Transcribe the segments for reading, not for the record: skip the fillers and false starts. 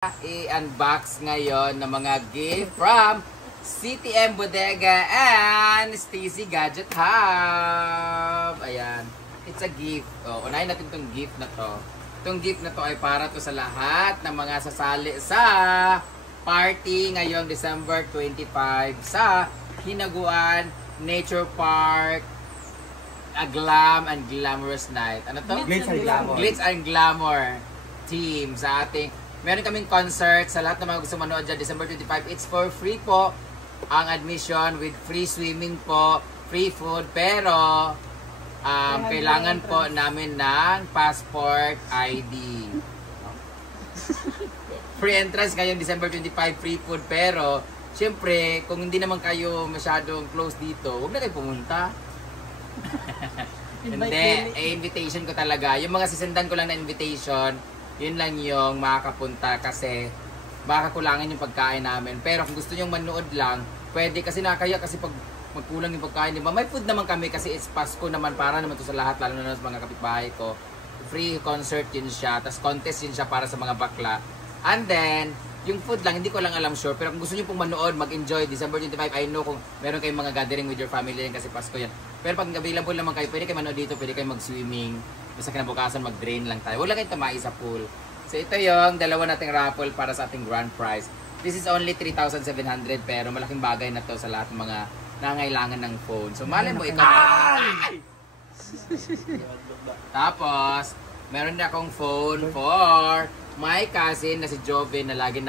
I-unbox ngayon ng mga gift from CTM Bodega and Stacy Gadget Hub. Ayan. It's a gift. Oh, unahin natin itong gift na to. Itong gift na to ay para to sa lahat ng mga sasali sa party ngayong December 25 sa Hinaguan Nature Park, a glam and glamorous night. Ano to? Glitz and Glamour. Glitz and Glamour team sa ating. Meron kaming concert sa lahat ng mga gusto manood dyan, December 25. It's for free po ang admission with free swimming po, free food, pero kailangan po namin ng passport ID. Free entrance ngayong December 25, free food, pero syempre, kung hindi naman kayo masyadong close dito, huwag na kayo pumunta. Hindi, invitation ko talaga. Yung mga sisendan ko lang na invitation, yun lang yung makakapunta kasi baka kulangan yung pagkain namin. Pero kung gusto nyong manood lang, pwede kasi nakakaya kasi pag magkulang yung pagkain, di ba? May food naman kami kasi it's Pasko naman, para naman to sa lahat, lalo na sa mga kapitbahay ko. Free concert yun siya, tas contest yun siya para sa mga bakla. And then, yung food lang, hindi ko lang alam sure, pero kung gusto nyo pong manood, mag-enjoy, December 25, I know kung meron kayong mga gathering with your family yan kasi Pasko yan. Pero pag available naman kayo, pwede kayo manood dito, pwede kayo mag-swimming, basta kinabukasan mag-drain lang tayo. Wala kayong tamai sa pool. So ito yung dalawa nating raffle para sa ating grand prize. This is only 3,700 pero malaking bagay na to sa lahat ng mga nangangailangan ng phone. So malay mo ikaw. Tapos, meron na akong phone for my cousin na si Joven na lagi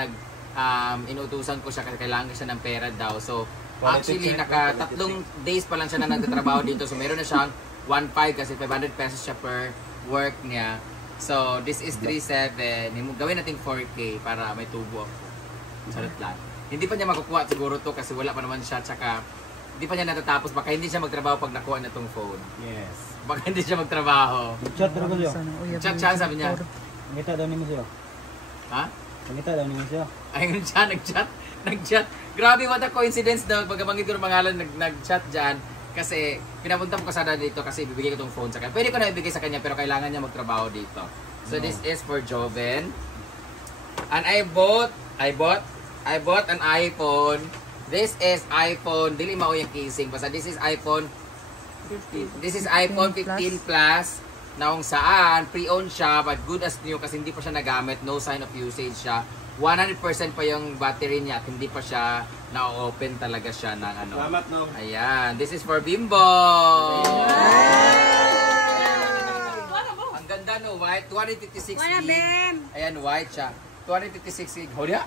inutusan ko siya kasi kailangan siya ng pera daw. So actually tatlong days pa lang siya na nagtatrabaho dito. So meron na siyang 1.5 kasi 500 pesos siya per work niya. So, this is 3.7. Gawin natin 4K para may tubo ako. Sarot lang. Hindi pa niya makukuha siguro to kasi wala pa naman siya. Tsaka, hindi pa niya natatapos. Baka hindi siya magtrabaho pag nakuha na tong phone. Yes. Baka hindi siya magtrabaho. Chat talaga siya. Chat siya, sabi niya. Nakita daw niyo siya. Ha? Nakita daw niyo siya. Ayun siya, nag-chat. Grabe, what a coincidence daw. Pagkabanggit ko ng pangalan, nag-chat dyan. Kasi pinapunta ko kasada dito kasi ibibigay ko tong phone sa kanya. Pwede ko na ibigay sa kanya pero kailangan niya magtrabaho dito. So this is for Joven. And I bought an iPhone. This is iPhone, dili mao yung casing. Basta this is iPhone 15 Plus na kung saan pre-owned siya but good as new kasi hindi pa siya nagamit, no sign of usage siya. 100% pa yung battery niya at hindi pa siya na-open talaga siya ng ano. Salamat, no. Ayan, this is for Bimbo. Ang ganda no, white, 256 gig. Ayan, white siya. 256 gig. Hold ya.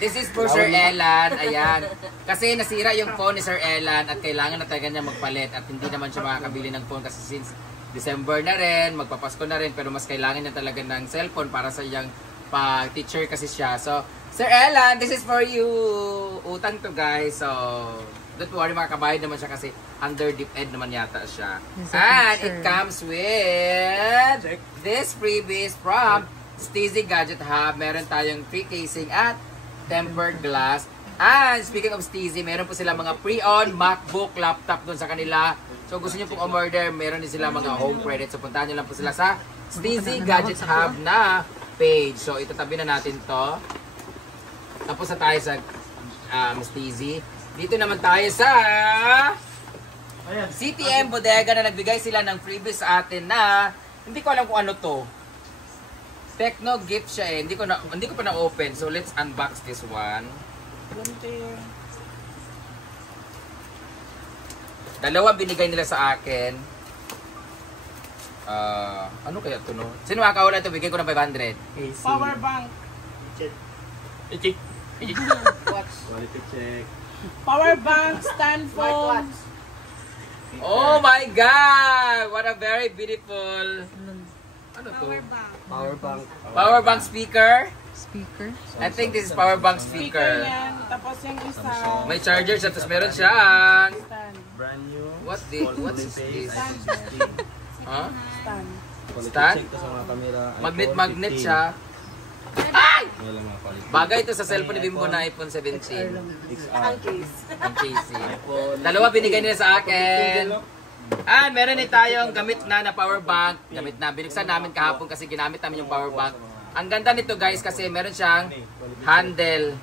This is for Sir Elan. Ayan. Kasi nasira yung phone ni Sir Elan at kailangan na talaga niya magpalit at hindi naman siya makakabili ng phone kasi since December na rin, magpapasko na rin, pero mas kailangan niya talaga ng cellphone para sa iyang pa-teacher kasi siya. So, Sir Elan, this is for you. Utang to guys. So, don't worry, makakabayad naman siya kasi under DepEd naman yata siya. And it comes with this freebies from Stacy Gadget Hub. Meron tayong free casing at tempered glass. And speaking of Stacy, meron po sila mga pre-on MacBook laptop doon sa kanila. So gusto niyo pong umorder, meron din sila mga home credit. So puntahan niyo lang po sila sa Stacy Gadget Hub na page. So itatabi na natin to. Tapos na tayo sa Stacy. Dito naman tayo sa CTM Bodega na nagbigay sila ng freebies sa atin na hindi ko alam kung ano to. Techno gift siya eh. Hindi ko pa na-open. So let's unbox this one. Dalawa binigay nila sa akin. Ano kaya ito no? Sino makakawala ito? Bigay ko ng 500. Power bank. Check. Watch. Quality check. Power bank, stand phone. Oh my God! What a very beautiful... Ano to? Power bank. Power bank speaker. Speaker. I think this is power bank speaker. Yan. Tapos yung isa. May charger siya, tapos meron siyang... Stand. Brand new. What is this? Huh? Stand. Quality Stand? check to sa mga camera. Magnet siya. Ay! Wala mga quality. Bagay ito sa cellphone ni Bimbo na iPhone 17. XR. Ang casing. Dalawa binigay nila sa akin. Meron din tayong gamit na power bank. Gamit na. Binuksan namin kahapon kasi ginamit namin yung power bank Ang ganda nito guys kasi meron siyang handle.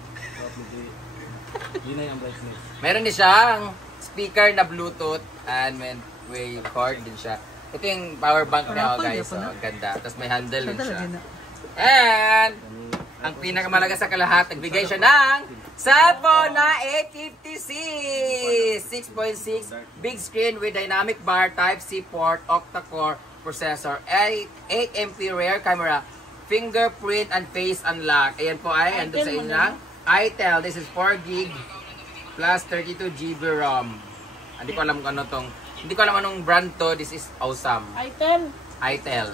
Yun na yung brightness. Meron din siyang speaker na Bluetooth and may cord din siya. Ito yung power bank niya guys. So, ang ganda. Tapos may handle din siya. And ang pinakamalaga sa kalahat, nagbigay siya ng cellphone na 850C 6.6 big screen with dynamic bar, Type-C port, octa-core processor, 8MP rear camera, fingerprint and face unlock. Ayan po ay andun sa inyong itel. This is 4 gig plus 32 GB ROM. Hindi ko alam kung ano tong, hindi ko alam anong brand to. This is awesome. itel.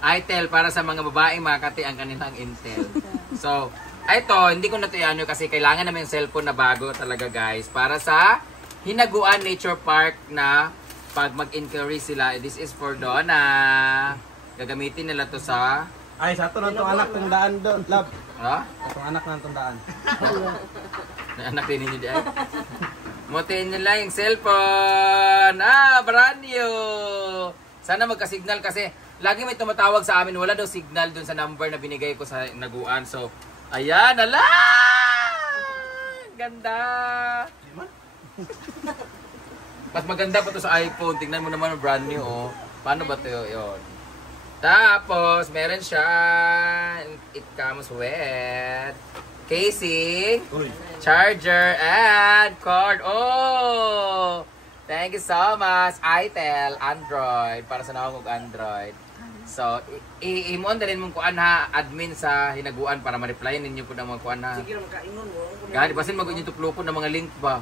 itel para sa mga babaeng makati ang kanilang Intel. So, ito, hindi ko na ito ano kasi kailangan namin yung cellphone na bago talaga guys. Para sa Hinaguan Nature Park na pag mag-inquiry sila. This is for Donna. Gagamitin nila to sa... Ay, sa ito na itong anak ng daan doon, love. Ha? Itong anak na itong daan. Anak din ninyo di ay. Mutin nila yung cellphone. Brand new. Sana magka-signal kasi lagi may tumatawag sa amin. Wala daw signal dun sa number na binigay ko sa Hinaguan. So, ayan. Ala! Ganda. Mas maganda pa to sa iPhone. Tingnan mo naman brand new. Oh. Paano ba to yun? Tapos, meron siya. It comes with casing, charger, and cord. Oh! Thank you so much, itel, Android, para sa nawag Android. So, i-imon dalhin mong kuan ha, admin sa Hinaguan para ma-replyan ninyo po ng mga kuan ha. Sige, makaingon mo. Gani, basin mag-inyo tuplupon ng mga link ba?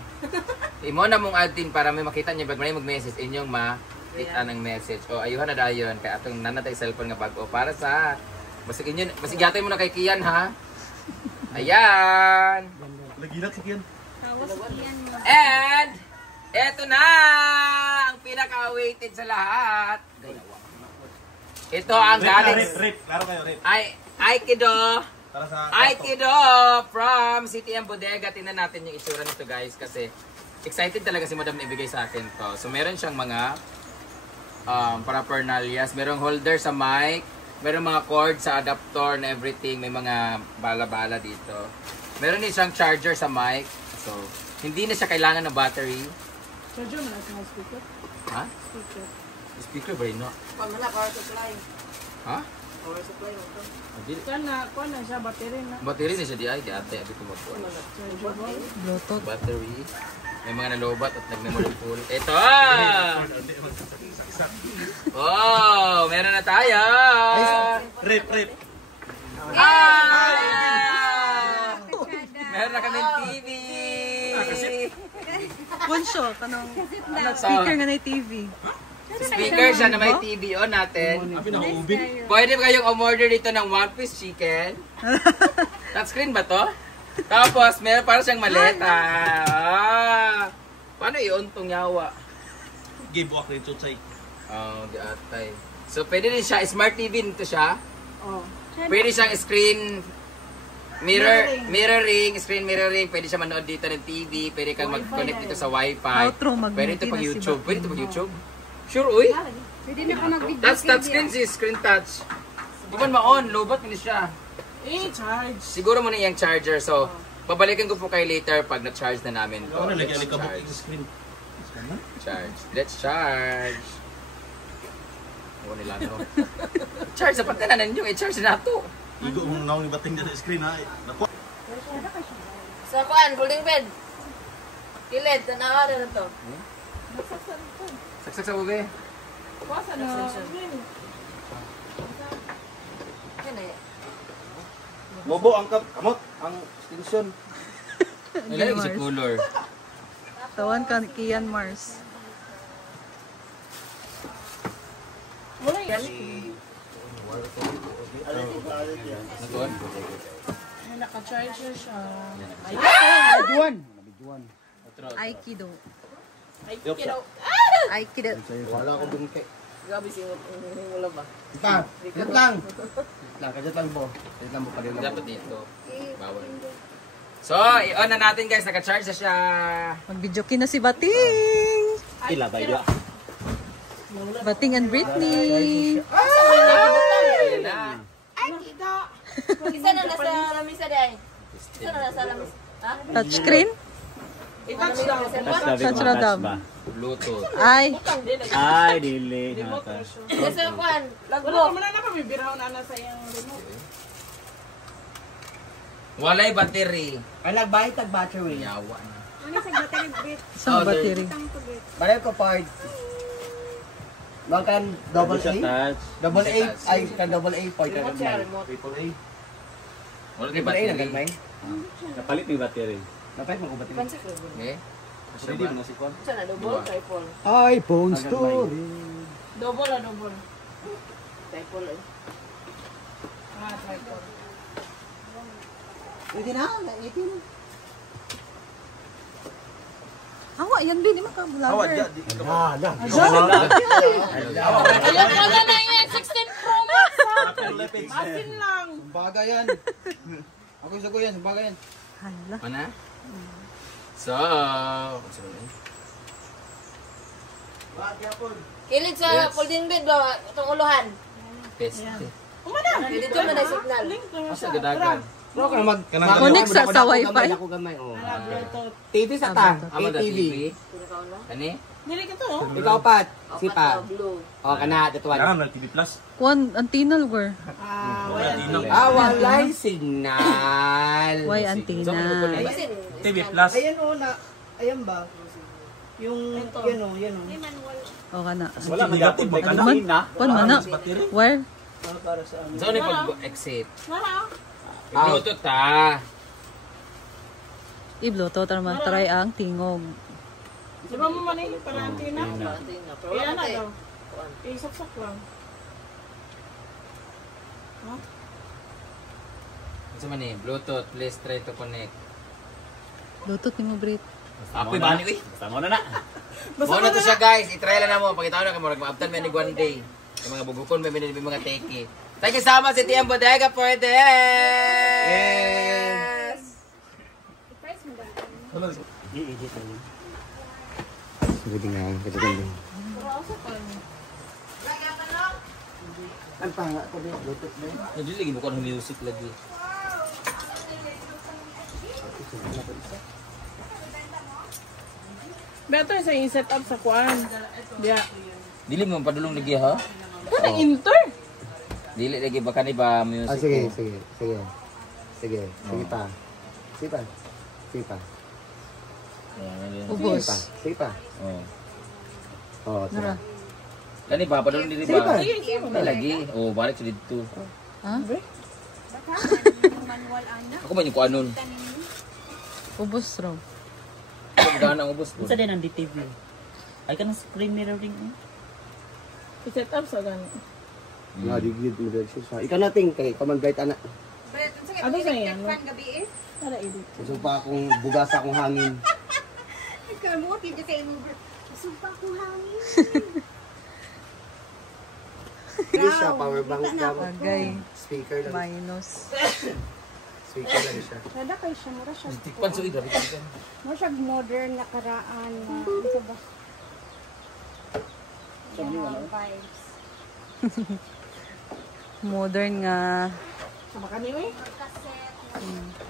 Imon na mong admin para may makita niyo, pag may mag-message, inyong makita ng message. O, ayuhan na dayon, kaya atong nanatay cellphone nga bago. Para sa, basig inyo, basig yatay mo na kay Kian ha. Ayan! Lagilat si Kian. And, eto na! Ang pinaka-awaited sa lahat. Ito ang galing... Rip. Klaro kayo, rip. Aikido. Para sa... Aikido from CTM Bodega. Tingnan natin yung itsura nito guys. Kasi excited talaga si Madam na ibigay sa akin to. So meron siyang mga paraphernalias. Merong holder sa mic. Merong mga cord sa adapter na everything. May mga bala-bala dito. Meron din siyang charger sa mic. So hindi na siya kailangan ng battery. Charger mo na sa speaker? Ha? Speaker. Speaker ba yun no? Power supply. Ha? Power supply mo to. Hindi. Kuha na siya, battery na. Battery na siya di ay. Di ate. Abi ko mag Charger mo. Bluetooth. battery. May mga nalobat at nagmemory full. Ito! Oh! Meron na tayo! Rip. Meron na kami TV! Punsyo, kanong So, speaker nga na TV. speaker siya na may TV on natin. Abi na ubig. Pwede ba kayong umorder dito ng one piece chicken? Touchscreen ba to? Tapos, meron para siyang maleta. Paano yun itong yawa? Give walk rin chuchay. Oh, di atay. So, pwede din siya. Smart TV nito siya. Oh. Pwede siyang screen screen mirroring. Pwede siya manood dito ng TV. Pwede kang mag-connect dito sa Wi-Fi. Outro, Pwede ito pag mag-multi na si YouTube. Bakit. Pwede ito pag YouTube. Sure, uy. Pwede na ka mag-video. That's touchscreen si screen touch. Di ba ma-on? Lobat din siya. Charge. Siguro mo na yung charger. So, babalikan ko po kayo later pag na-charge na namin. Ano lagi Let's ali kabuk charge. sa screen. Charge. Let's charge. Oo nila, no? Charge sa pagkananan nyo. I-charge na ito. Igo mong naong ni bating sa screen ha. Naku. Sa kuan, folding bed. Kilid, tanawa na to. Saksak sa bube. Kuha na. Yan eh. Bobo ang kamot, ang extension. Nalagay sa color. Tawan ka ni Kian Mars. Wala yan. Nagkuhan? May naka-charger siya. Biduan. Aikido. Ay, kilo. Aikido. Wala ko bingke. Gabi siya. Wala ba? Wait lang. Kajat lang po. Kajat lang po pa rin. Dapat dito. Bawal. So, i-on na natin guys. Naka-charge na siya. Mag-video na si Bating. Ila ba yun? Bating and Britney. Ayan na. Isa na nasa lamisa day. Isa na nasa lamisa. Ha? Touchscreen? I-touch lang. Touch na dam. Bluetooth. Ay, Ay, dili. Nata. Kasi kuan, Wala lagbo. ka muna na kami biraw na sa iyang remote. Walay battery. Ay, nagbayad tag-battery. Yawa na. isang battery. Baril ko part. Bang kan double Siya A? touch. Double A, ay kan double A part ka Remote siya, gagmay. remote. Triple A. Wala kay Triple A na battery. gagmay. Kapalit may battery. Napayat mo ko battery. Pansak lang. Okay. Pwede mo na si Kwan. Isa na, double, triple. iPhone story. Double na double. Triple eh. Ah, triple. Pwede na, itin. Awa, yan din. Di maka-vlogger. Na. Ayun, wala na yan. 16 Pro Max. Asin lang. Bagay yan. Ako isa ko yan, bagay yan. Hala. Mana? So, Kilid sa folding bed ba? Itong uluhan. test. Kilid ko na na signal. Asa gadagan? Bro, ka mag Connect sa wifi. Ako gamay, oh. Bluetooth. TV sa ta, Ama da ATV. TV. Pinakauna. Kani? Dili ka to, no? Ikaw pat, Apat sipa. na blue. Oh, kana datuan. Kailangan na TV Plus. Kuan, antenna lugar. Ah, walay signal. Why antenna? Basin. TV Plus. Ayan oh na. Ayan ba? Yung yan oh, yan oh. O ka na. Wala, negative. May Ano man? kanangin na. Kuan man na. Wire? Para sa ano? So, ni pag-exit. Nara. Bluetooth ta. I-bluetooth naman. Try ang tingog. Di ba mo man eh, para antina? Antina. Pero Kaya wala na kasi. daw. Isaksak lang. Sa man ni Bluetooth, please try to connect. Bluetooth ni mo, Brit. Ako'y bani ko eh. Basta mo na na. Muna to siya guys, i-try lang na mo. Pagkita ko na kamurag, ma-uptan may one day. Yung mga bugukon, may mga teki. Thank you so much, Itian Bodega for this! I-edit mo. Sige nga, kasi ganda. Ang panga ko din, Bluetooth na yun. Hindi lagi bukan ng music lagi. Beto sa yung set up sa kuan. Diya. Dili mo padulong lagi ha? Ano inter? Dili lagi baka ni ba music Ah, sige, ko? sige, sige. Sige, sige pa. Sige pa. Sige pa. Ubos. Sige pa. Sige pa. Oh. Oh, Nara. Kani ba padulong dili Sige pa. ba? Ay lagi. Oh, balik sa dito. Ha? Ako man yung kuanon. Ubos raw. Ako gana ang ubos ko. Sa din ang DTV. Ay ka ng screen mirroring eh. I-set up sa ganun. Nga, digid mo dahil siya. Ikaw nating kay Command Bright anak. Ano sa yan? Para edit. Gusto pa akong bugas akong hangin. Hindi siya, power bank lang. Bagay. Speaker lang. Minus. Speaker lang siya. Kada kay siya mura siya. Tikpan so grabe ka. Mura siya modern na karaan na isa ba? Yung vibes. Modern nga. Sama ka niyo eh.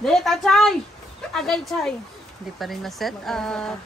Dili, tachay! Agay chay! Hindi pa rin ma-set up.